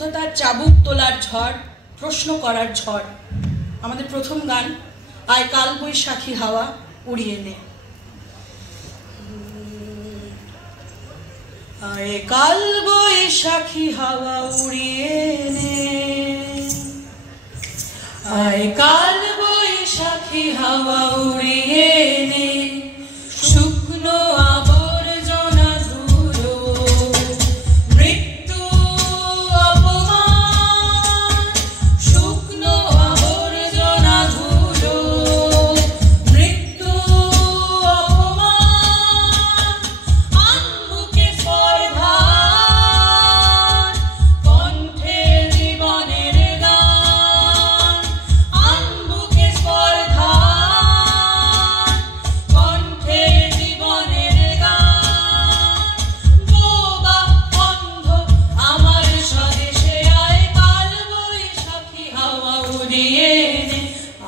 বিশুদ্ধতার চাবুক তোলার ঝড়, প্রশ্ন করার ঝড়। আমাদের প্রথম গান, আয় কাল বৈশাখী হাওয়া উড়িয়ে নে। আয় কাল বৈশাখী হাওয়া উড়িয়ে নে, আয় কাল বৈশাখী হাওয়া উড়িয়ে নে, শুকনো আবর্জনা ধুলো, মৃত্যু অপমান, শুকনো আবর্জনা ধুলো, মৃত্যু অপমান, আনবুকে স্পর্ধার কণ্ঠে জীবনের গান, আনবুকে স্পর্ধার কণ্ঠে জীবনের গান। বোবা বন্ধ আমার স্বদেশে, আয় কাল বৈশাখী হাওয়া উড়িয়ে নে,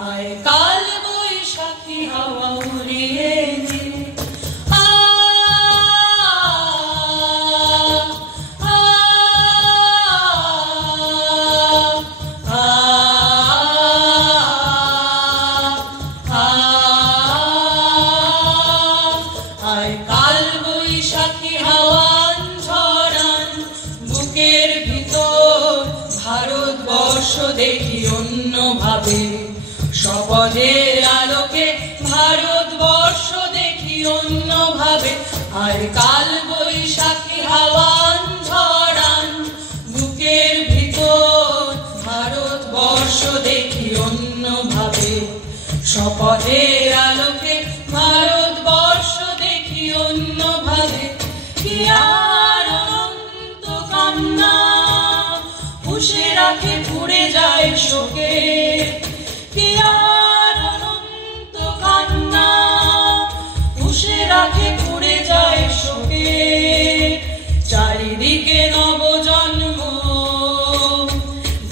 আয় কাল বৈশাখী হাওয়া উড়িয়ে নে। আয় কাল বৈশাখী হাওয়ান ঝরান, বুকের ভিতর ভারতবর্ষ দেখি অন্যভাবে, শপথের আলোকে ভারতবর্ষ দেখি অন্যভাবে। আয় কাল বৈশাখী হাওয়ান ঝরান, বুকের ভিতর ভারতবর্ষ দেখি অন্যভাবে, শপথের আলোকে ভারতবর্ষ দেখি অন্যভাবে। কি আর অনন্ত কান্না পুষে রাখে পুড়ে যায় শোকে, কি আর অনন্ত কান্না পুষে রাখে পুড়ে যায় শোকে। চারিদিকে নবজন্ম,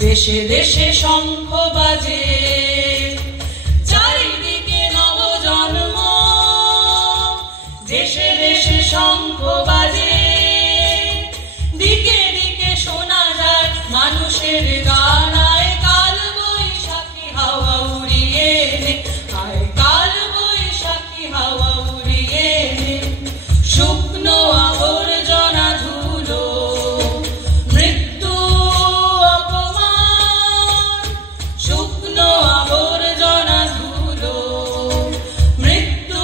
দেশে দেশে শঙ্খ বাজে, চারিদিকে নবজন্ম, দেশে দেশে শঙ্খ বাজে, দিকে দিকে শোনা যায় মানুষের গান। আয় কাল বৈশাখী হাওয়া উড়িয়ে নে, আয় কাল বৈশাখী হাওয়া উড়িয়ে নে, শুকনো আবর্জনা ধুলো, মৃত্যু অপমান, শুকনো আবর্জনা ধুলো, মৃত্যু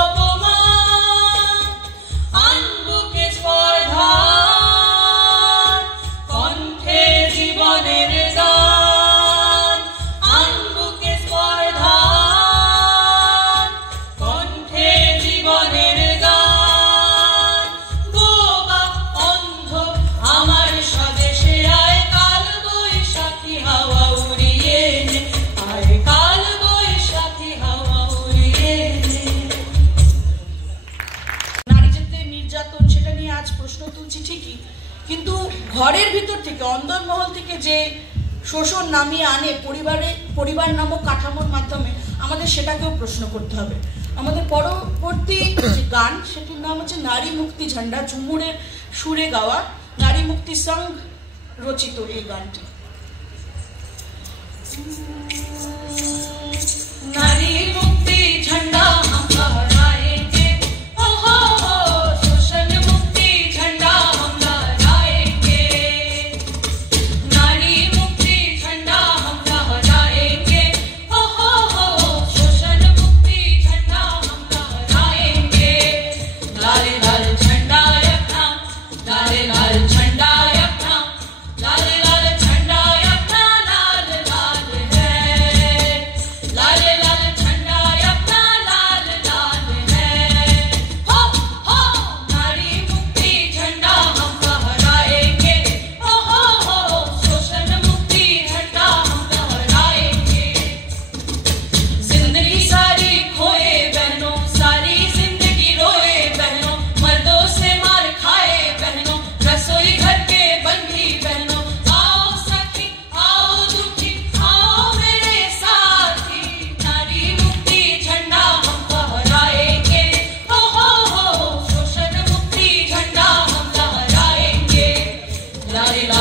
অপমান, আনবুকে স্পর্ধার কণ্ঠে জীবনের গান, আনবুকে স্পর্ধার কণ্ঠে জীবনের গান। বোবা অন্ধ আমার স্বদেশে, আয় কাল বৈশাখী হাওয়া উড়িয়ে নে, আয় কাল বৈশাখী হাওয়া উড়িয়ে নে। নারী যে নির্যাতন, সেটা নিয়ে আজ প্রশ্ন তুলছি ঠিকই, কিন্তু ঘরের ভিতর থেকে, অন্দরমহল থেকে যে শোষণ নামিয়ে আনে পরিবার নামক কাঠামোর মাধ্যমে, আমাদের সেটাকেও প্রশ্ন করতে হবে। আমাদের পরবর্তী যে গান, সেটির নাম হচ্ছে নারী মুক্তি ঝান্ডা, ঝুমুরের সুরে গাওয়া, নারী মুক্তি সংঘ রচিত এই গানটি। নারী মুক্তি ঝান্ডা हम लहराएंगे, ओ हो शोषण मुक्ति झंडा हम लहराएंगे, नारी मुक्ति झंडा हम लहराएंगे, ओ हो शोषण मुक्ति झंडा हम लहराएंगे। लाल लाल झंडा अपना, लाल लाल झंडा अपना, लाल लाल झंडा अपना, लाल लाल है, लाल लाल झंडा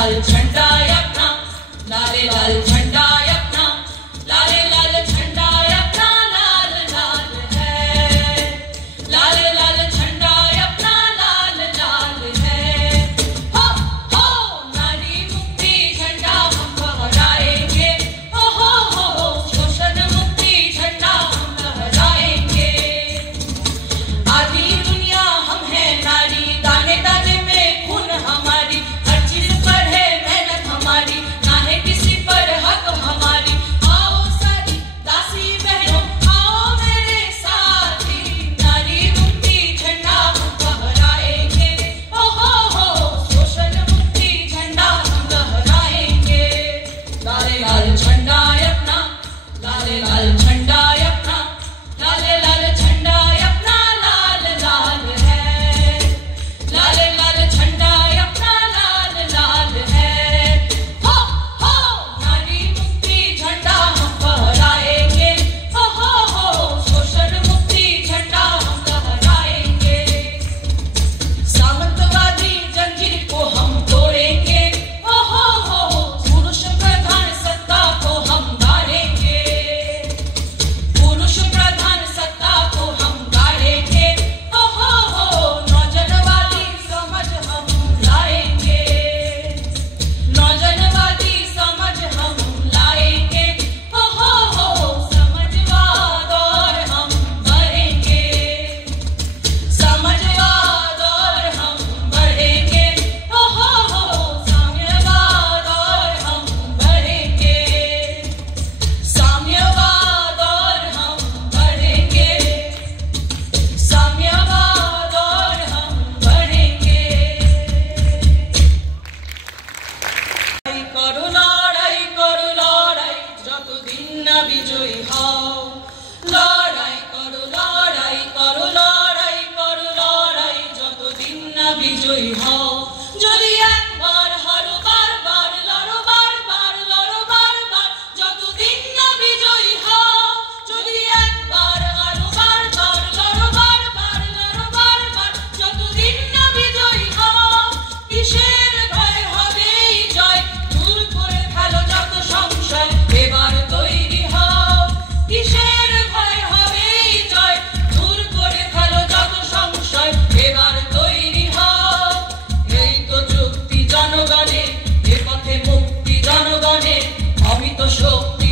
लाल झंडा अपना, लाले लाल झंडा अपना, लाले लाल झंडा अपना, लाल लाल है, लाले लाल झंडा अपना, लाल लाल है। हो नारी मुक्ति झंडा हम फहराएंगे, हो शोषण मुक्ति झंडा हम लहराएंगे। आधी दुनिया हम है नारी, दाने दाने में खून हमारी, हर चीज पर है मेहनत हमारी, ना है किसी पर हक हमारी। आओ सारी दासी बहनों, आओ मेरे साथी, नारी मुक्ति झंडा हम फहराएंगे, हो शोषण मुक्ति झंडा हम लहराएंगे। लाले लाल झंडा अपना, लाले लाल झंडा अपना, लाले लाल झंडा अपना, लाल लाल है, लाले लाल झंडा अपना, लाल लाल है। हो नारी मुक्ति झंडा हम फहराएंगे, हो शोषण मुक्ति झंडा हम लहराएंगे। सामंतवादी जंजीर को हम तोड़ेंगे, हो पुरुष प्रधान सत्ता को हम गाड़ेंगे, पुरुष प्रधान सत्ता को हम गाड़ेंगे, हो नौजनवादी समझ हम लाएंगे, नौजनवादी समझ हम लाएंगे, हो समझवाद और हम बढ़ेंगे, समझवाद और हम बढ़ेंगे, हो साम्यवाद और हम बढ़ेंगे, साम्यवाद और हम बढ़ेंगे, साम्यवाद और हम बढ़ेंगे। করো লড়াই যতদিন না বিজয়ী হও, লড়াই করো লড়াই করো লড়াই করো লড়াই যতদিন না বিজয়ী হও। যদি একবার হারো বারবার লড়ো, বারবার লড়ো, বারবার যতদিন না বিজয়ী হও। যদি একবার হারো বারবার লড়ো, বারবার লড়ো, বারবার যতদিন না বিজয়ী হও। কিসের ভয় হবে এই জয়, দূর করে ফেলো যত সংশয়, এবার তৈরি হও। কিসের ভয় হবে এই জয়, দূর করে ফেলো যত সংশয়, এবার তৈরি হও। এই তো যুক্তি জনগণের, এ পথে মুক্তি জনগণের, অমিত শক্তি